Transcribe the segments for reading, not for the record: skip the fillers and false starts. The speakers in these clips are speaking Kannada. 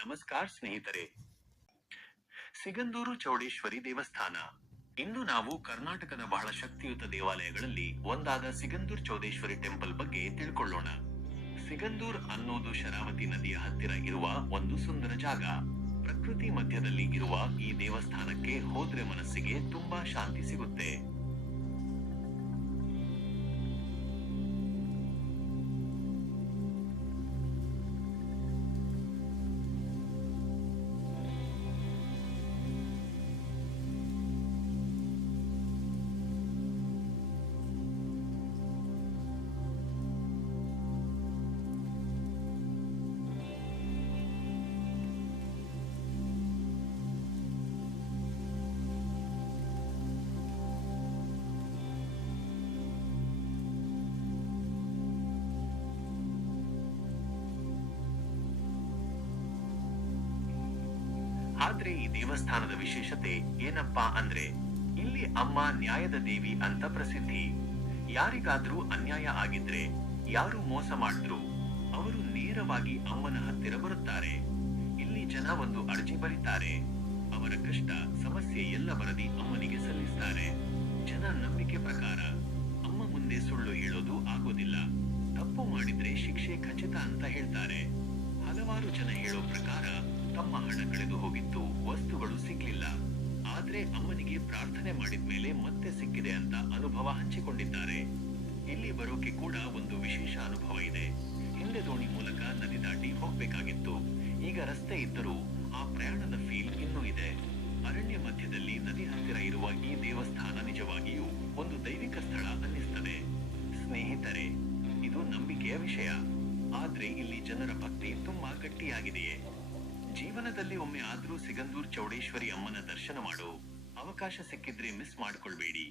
ನಮಸ್ಕಾರ ಸ್ನೇಹಿತರೆ. ಸಿಗಂದೂರು ಚೌಡೇಶ್ವರಿ ದೇವಸ್ಥಾನ. ಇಂದು ನಾವು ಕರ್ನಾಟಕದ ಬಹಳ ಶಕ್ತಿಯುತ ದೇವಾಲಯಗಳಲ್ಲಿ ಒಂದಾದ ಸಿಗಂದೂರ್ ಚೌಡೇಶ್ವರಿ ಟೆಂಪಲ್ ಬಗ್ಗೆ ತಿಳ್ಕೊಳ್ಳೋಣ. ಸಿಗಂದೂರ್ ಅನ್ನೋದು ಶರಾವತಿ ನದಿಯ ಹತ್ತಿರ ಇರುವ ಒಂದು ಸುಂದರ ಜಾಗ. ಪ್ರಕೃತಿ ಮಧ್ಯದಲ್ಲಿ ಇರುವ ಈ ದೇವಸ್ಥಾನಕ್ಕೆ ಹೋದ್ರೆ ಮನಸ್ಸಿಗೆ ತುಂಬಾ ಶಾಂತಿ ಸಿಗುತ್ತೆ. ಆದ್ರೆ ಈ ದೇವಸ್ಥಾನದ ವಿಶೇಷತೆ ಏನಪ್ಪಾ ಅಂದ್ರೆ, ಇಲ್ಲಿ ಅಮ್ಮ ನ್ಯಾಯದ ದೇವಿ ಅಂತ ಪ್ರಸಿದ್ಧಿ. ಯಾರಿಗಾದ್ರೂ ಅನ್ಯಾಯ ಆಗಿದ್ರೆ, ಯಾರು ಮೋಸ ಮಾಡಿದ್ರು, ಅವರು ನೇರವಾಗಿ ಅಮ್ಮನ ಹತ್ತಿರ ಬರುತ್ತಾರೆ. ಇಲ್ಲಿ ಜನ ಒಂದು ಅರ್ಜಿ ಬರೀತಾರೆ, ಅವರ ಕಷ್ಟ ಸಮಸ್ಯೆ ಎಲ್ಲ ಬರದಿ ಅಮ್ಮನಿಗೆ ಸಲ್ಲಿಸ್ತಾರೆ. ಜನ ನಂಬಿಕೆ ಪ್ರಕಾರ ಅಮ್ಮ ಮುಂದೆ ಸುಳ್ಳು ಹೇಳೋದು ಆಗೋದಿಲ್ಲ, ತಪ್ಪು ಮಾಡಿದ್ರೆ ಶಿಕ್ಷೆ ಖಚಿತ ಅಂತ ಹೇಳ್ತಾರೆ. ಹಲವಾರು ಜನ ಹೇಳೋ ಪ್ರಕಾರ ತಮ್ಮ ಹಣ ಕಳೆದು ಹೋಗಿತ್ತು, ವಸ್ತುಗಳು ಸಿಗ್ಲಿಲ್ಲ, ಆದ್ರೆ ಅಮ್ಮನಿಗೆ ಪ್ರಾರ್ಥನೆ ಮಾಡಿದ್ಮೇಲೆ ಮತ್ತೆ ಸಿಕ್ಕಿದೆ ಅಂತ ಅನುಭವ ಹಂಚಿಕೊಂಡಿದ್ದಾರೆ. ಇಲ್ಲಿ ಬರೋಕೆ ಕೂಡ ಒಂದು ವಿಶೇಷ ಅನುಭವ ಇದೆ. ಹಿಂದೆ ದೋಣಿ ಮೂಲಕ ನದಿ ದಾಟಿ ಹೋಗ್ಬೇಕಾಗಿತ್ತು, ಈಗ ರಸ್ತೆ ಇದ್ದರೂ ಆ ಪ್ರಯಾಣದ ಫೀಲ್ ಇನ್ನೂ ಇದೆ. ಅರಣ್ಯ ಮಧ್ಯದಲ್ಲಿ ನದಿ ಹತ್ತಿರ ಇರುವ ಈ ದೇವಸ್ಥಾನ ನಿಜವಾಗಿಯೂ ಒಂದು ದೈವಿಕ ಸ್ಥಳ ಅನ್ನಿಸ್ತದೆ. ಸ್ನೇಹಿತರೆ, ಇದು ನಂಬಿಕೆಯ ವಿಷಯ, ಆದ್ರೆ ಇಲ್ಲಿ ಜನರ ಭಕ್ತಿ ತುಂಬಾ ಗಟ್ಟಿಯಾಗಿದೆಯೇ. ಜೀವನದಲ್ಲಿ ಒಮ್ಮೆ ಆದ್ರೂ ಸಿಗಂದೂರ್ ಚೌಡೇಶ್ವರಿ ಅಮ್ಮನ ದರ್ಶನ ಮಾಡೋ ಅವಕಾಶ ಸಿಕ್ಕಿದ್ರೆ ಮಿಸ್ ಮಾಡ್ಕೊಳ್ಬೇಡಿ.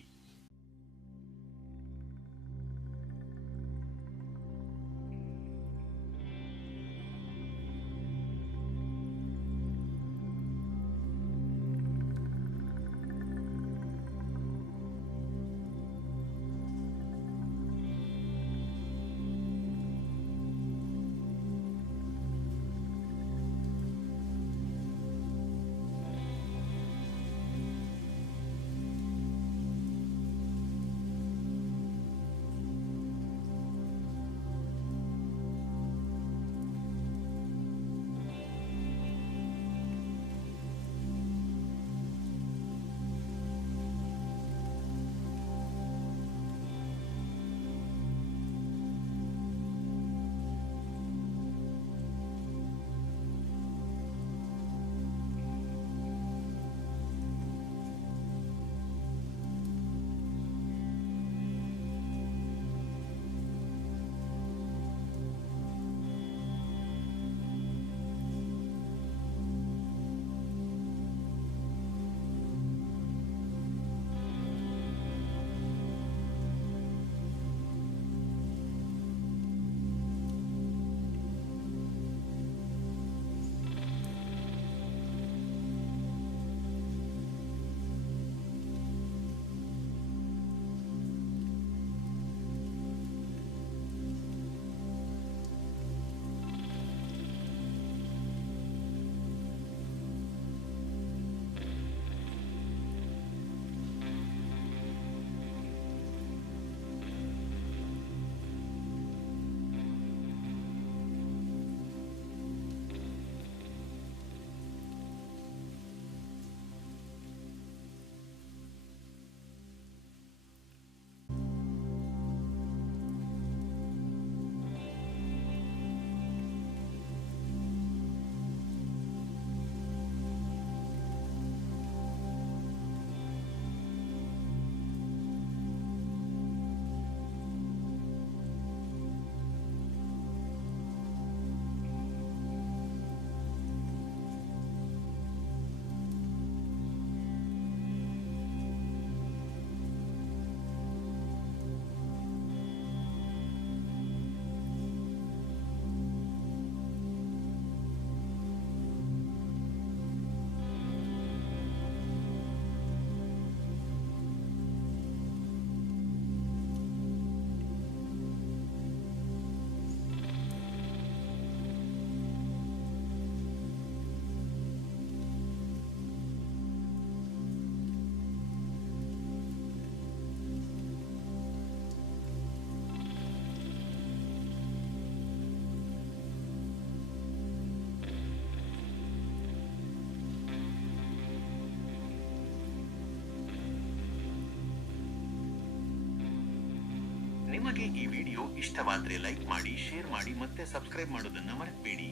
ನಿಮಗೆ ಈ ವಿಡಿಯೋ ಇಷ್ಟವಾದ್ರೆ ಲೈಕ್ ಮಾಡಿ, ಶೇರ್ ಮಾಡಿ ಮತ್ತೆ ಸಬ್ಸ್ಕ್ರೈಬ್ ಮಾಡೋದನ್ನ ಮರೆಯಬೇಡಿ.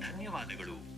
ಧನ್ಯವಾದಗಳು.